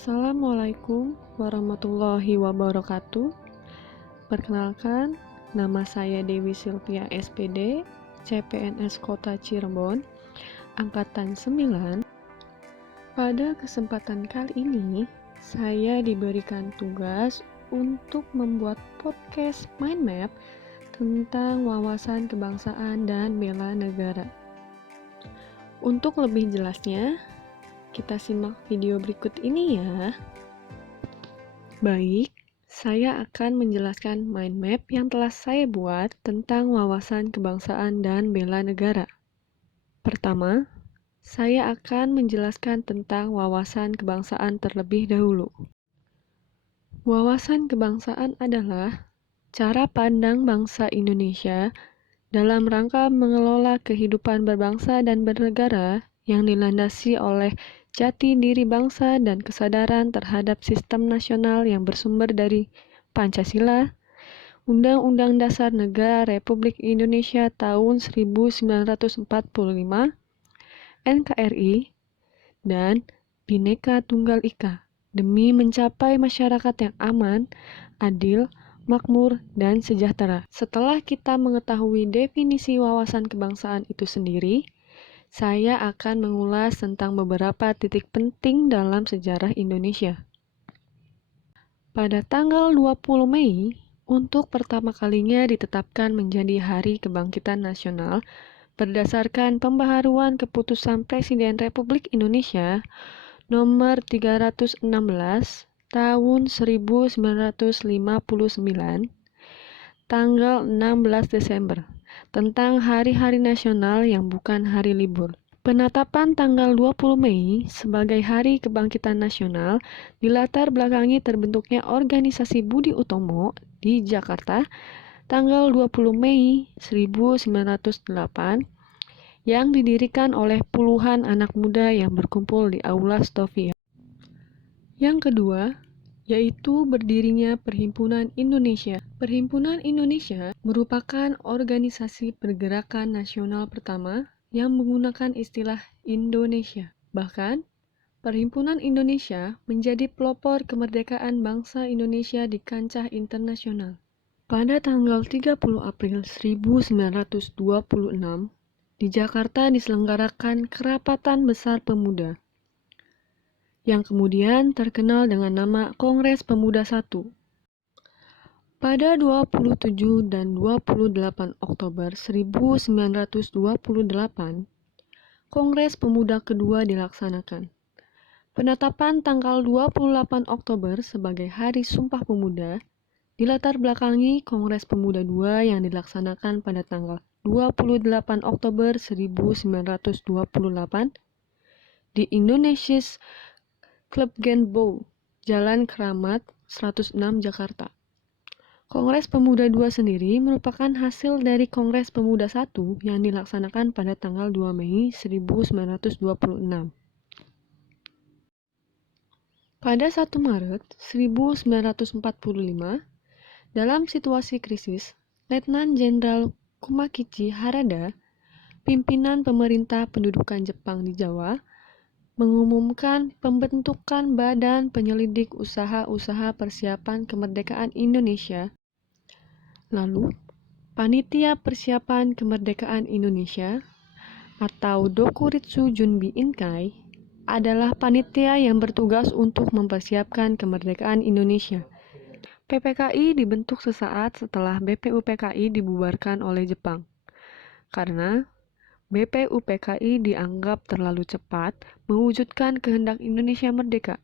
Assalamualaikum warahmatullahi wabarakatuh. Perkenalkan, nama saya Dewi Sylvia SPD, CPNS Kota Cirebon, Angkatan 9. Pada kesempatan kali ini, saya diberikan tugas untuk membuat podcast mind map tentang wawasan kebangsaan dan bela negara. Untuk lebih jelasnya, kita simak video berikut ini ya. Baik, saya akan menjelaskan mind map yang telah saya buat tentang wawasan kebangsaan dan bela negara. Pertama, saya akan menjelaskan tentang wawasan kebangsaan terlebih dahulu. Wawasan kebangsaan adalah cara pandang bangsa Indonesia dalam rangka mengelola kehidupan berbangsa dan bernegara yang dilandasi oleh jati diri bangsa dan kesadaran terhadap sistem nasional yang bersumber dari Pancasila, Undang-Undang Dasar Negara Republik Indonesia tahun 1945, NKRI, dan Bhinneka Tunggal Ika demi mencapai masyarakat yang aman, adil, makmur, dan sejahtera. Setelah kita mengetahui definisi wawasan kebangsaan itu sendiri, saya akan mengulas tentang beberapa titik penting dalam sejarah Indonesia. Pada tanggal 20 Mei, untuk pertama kalinya ditetapkan menjadi Hari Kebangkitan Nasional berdasarkan pembaharuan Keputusan Presiden Republik Indonesia Nomor 316 Tahun 1959, tanggal 16 Desember, tentang hari-hari nasional yang bukan hari libur. Penetapan tanggal 20 Mei sebagai Hari Kebangkitan Nasional dilatar belakangi terbentuknya Organisasi Budi Utomo di Jakarta tanggal 20 Mei 1908 yang didirikan oleh puluhan anak muda yang berkumpul di Aula Stovia. Yang kedua, yaitu berdirinya Perhimpunan Indonesia. Perhimpunan Indonesia merupakan organisasi pergerakan nasional pertama yang menggunakan istilah Indonesia. Bahkan, Perhimpunan Indonesia menjadi pelopor kemerdekaan bangsa Indonesia di kancah internasional. Pada tanggal 30 April 1926, di Jakarta diselenggarakan Kerapatan Besar Pemuda, yang kemudian terkenal dengan nama Kongres Pemuda I. Pada 27 dan 28 Oktober 1928, Kongres Pemuda kedua dilaksanakan. Penetapan tanggal 28 Oktober sebagai Hari Sumpah Pemuda dilatar belakangi Kongres Pemuda II yang dilaksanakan pada tanggal 28 Oktober 1928 di Indonesia's Klubgenbouw, Jalan Keramat 106 Jakarta. Kongres Pemuda II sendiri merupakan hasil dari Kongres Pemuda I yang dilaksanakan pada tanggal 2 Mei 1926. Pada 1 Maret 1945, dalam situasi krisis, Letnan Jenderal Kumakichi Harada, pimpinan pemerintah pendudukan Jepang di Jawa, mengumumkan pembentukan Badan Penyelidik Usaha-Usaha Persiapan Kemerdekaan Indonesia. Lalu, Panitia Persiapan Kemerdekaan Indonesia atau Dokuritsu Junbi Inkai adalah panitia yang bertugas untuk mempersiapkan kemerdekaan Indonesia. PPKI dibentuk sesaat setelah BPUPKI dibubarkan oleh Jepang, karena BPUPKI dianggap terlalu cepat mewujudkan kehendak Indonesia merdeka,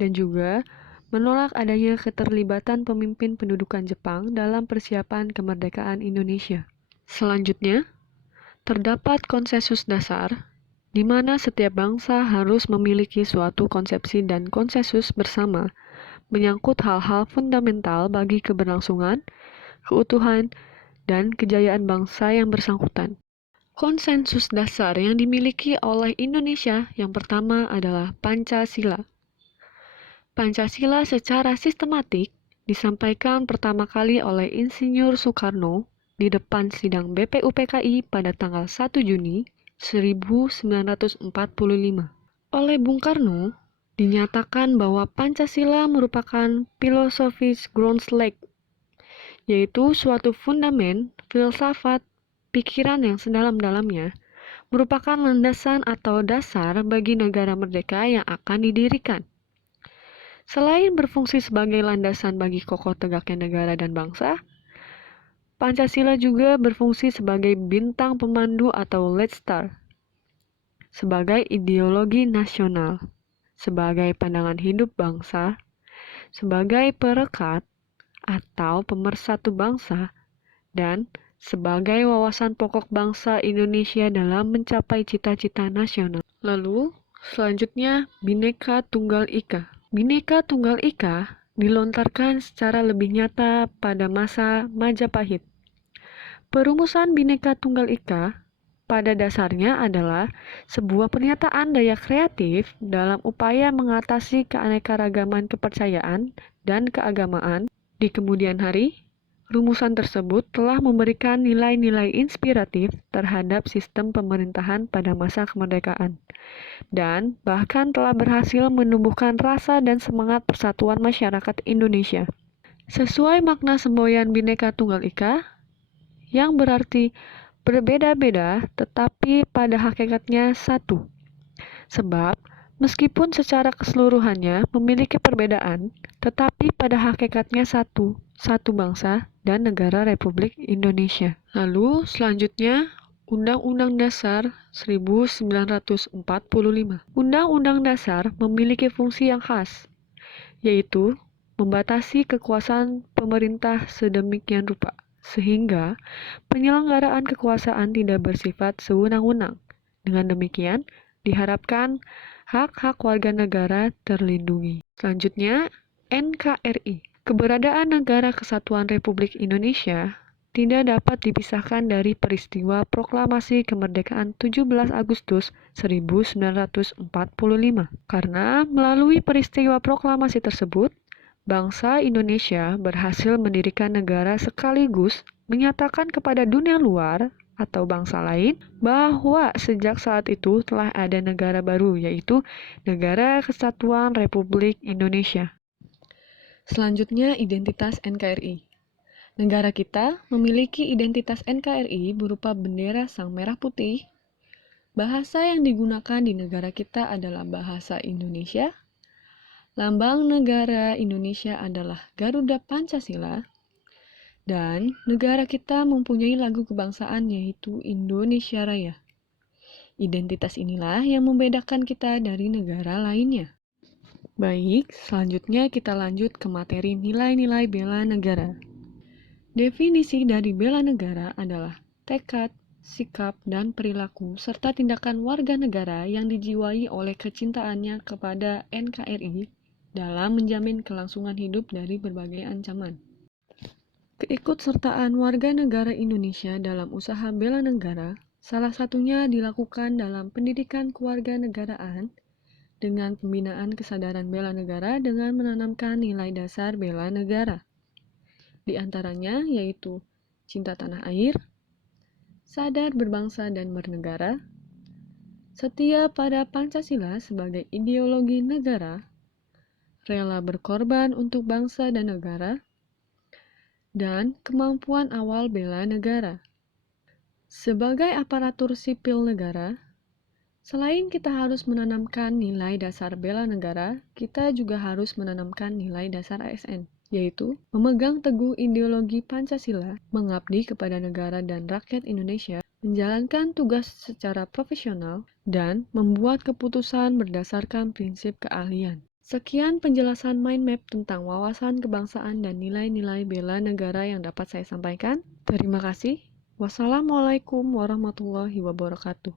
dan juga menolak adanya keterlibatan pemimpin pendudukan Jepang dalam persiapan kemerdekaan Indonesia. Selanjutnya, terdapat konsensus dasar, di mana setiap bangsa harus memiliki suatu konsepsi dan konsensus bersama menyangkut hal-hal fundamental bagi keberlangsungan, keutuhan, dan kejayaan bangsa yang bersangkutan. Konsensus dasar yang dimiliki oleh Indonesia yang pertama adalah Pancasila. Pancasila secara sistematik disampaikan pertama kali oleh Insinyur Soekarno di depan sidang BPUPKI pada tanggal 1 Juni 1945. Oleh Bung Karno dinyatakan bahwa Pancasila merupakan filosofis Grundslag, yaitu suatu fundamen, filsafat, pikiran yang sedalam-dalamnya, merupakan landasan atau dasar bagi negara merdeka yang akan didirikan. Selain berfungsi sebagai landasan bagi kokoh tegaknya negara dan bangsa, Pancasila juga berfungsi sebagai bintang pemandu atau lead star, sebagai ideologi nasional, sebagai pandangan hidup bangsa, sebagai perekat atau pemersatu bangsa, dan sebagai wawasan pokok bangsa Indonesia dalam mencapai cita-cita nasional. Lalu, selanjutnya, Bhinneka Tunggal Ika. Bhinneka Tunggal Ika dilontarkan secara lebih nyata pada masa Majapahit. Perumusan Bhinneka Tunggal Ika pada dasarnya adalah sebuah pernyataan daya kreatif dalam upaya mengatasi keanekaragaman kepercayaan dan keagamaan. Di kemudian hari, rumusan tersebut telah memberikan nilai-nilai inspiratif terhadap sistem pemerintahan pada masa kemerdekaan, dan bahkan telah berhasil menumbuhkan rasa dan semangat persatuan masyarakat Indonesia. Sesuai makna semboyan Bhinneka Tunggal Ika, yang berarti berbeda-beda tetapi pada hakikatnya satu. Sebab, meskipun secara keseluruhannya memiliki perbedaan, tetapi pada hakikatnya satu bangsa dan negara Republik Indonesia. Lalu selanjutnya, Undang-Undang Dasar 1945. Undang-Undang Dasar memiliki fungsi yang khas, yaitu membatasi kekuasaan pemerintah sedemikian rupa, sehingga penyelenggaraan kekuasaan tidak bersifat sewenang-wenang. Dengan demikian, diharapkan hak-hak warga negara terlindungi. Selanjutnya, NKRI. Keberadaan Negara Kesatuan Republik Indonesia tidak dapat dipisahkan dari peristiwa Proklamasi Kemerdekaan 17 Agustus 1945. Karena melalui peristiwa proklamasi tersebut, bangsa Indonesia berhasil mendirikan negara sekaligus menyatakan kepada dunia luar atau bangsa lain bahwa sejak saat itu telah ada negara baru, yaitu Negara Kesatuan Republik Indonesia. Selanjutnya, identitas NKRI. Negara kita memiliki identitas NKRI berupa bendera Sang Merah Putih. Bahasa yang digunakan di negara kita adalah bahasa Indonesia. Lambang negara Indonesia adalah Garuda Pancasila, dan negara kita mempunyai lagu kebangsaan yaitu Indonesia Raya. Identitas inilah yang membedakan kita dari negara lainnya. Baik, selanjutnya kita lanjut ke materi nilai-nilai bela negara. Definisi dari bela negara adalah tekad, sikap, dan perilaku, serta tindakan warga negara yang dijiwai oleh kecintaannya kepada NKRI dalam menjamin kelangsungan hidup dari berbagai ancaman. Keikutsertaan warga negara Indonesia dalam usaha bela negara salah satunya dilakukan dalam pendidikan kewarganegaraan dengan pembinaan kesadaran bela negara dengan menanamkan nilai dasar bela negara. Di antaranya yaitu cinta tanah air, sadar berbangsa dan bernegara, setia pada Pancasila sebagai ideologi negara, rela berkorban untuk bangsa dan negara, dan kemampuan awal bela negara. Sebagai aparatur sipil negara, selain kita harus menanamkan nilai dasar bela negara, kita juga harus menanamkan nilai dasar ASN, yaitu memegang teguh ideologi Pancasila, mengabdi kepada negara dan rakyat Indonesia, menjalankan tugas secara profesional, dan membuat keputusan berdasarkan prinsip keahlian. Sekian penjelasan mind map tentang wawasan kebangsaan dan nilai-nilai bela negara yang dapat saya sampaikan. Terima kasih. Wassalamualaikum warahmatullahi wabarakatuh.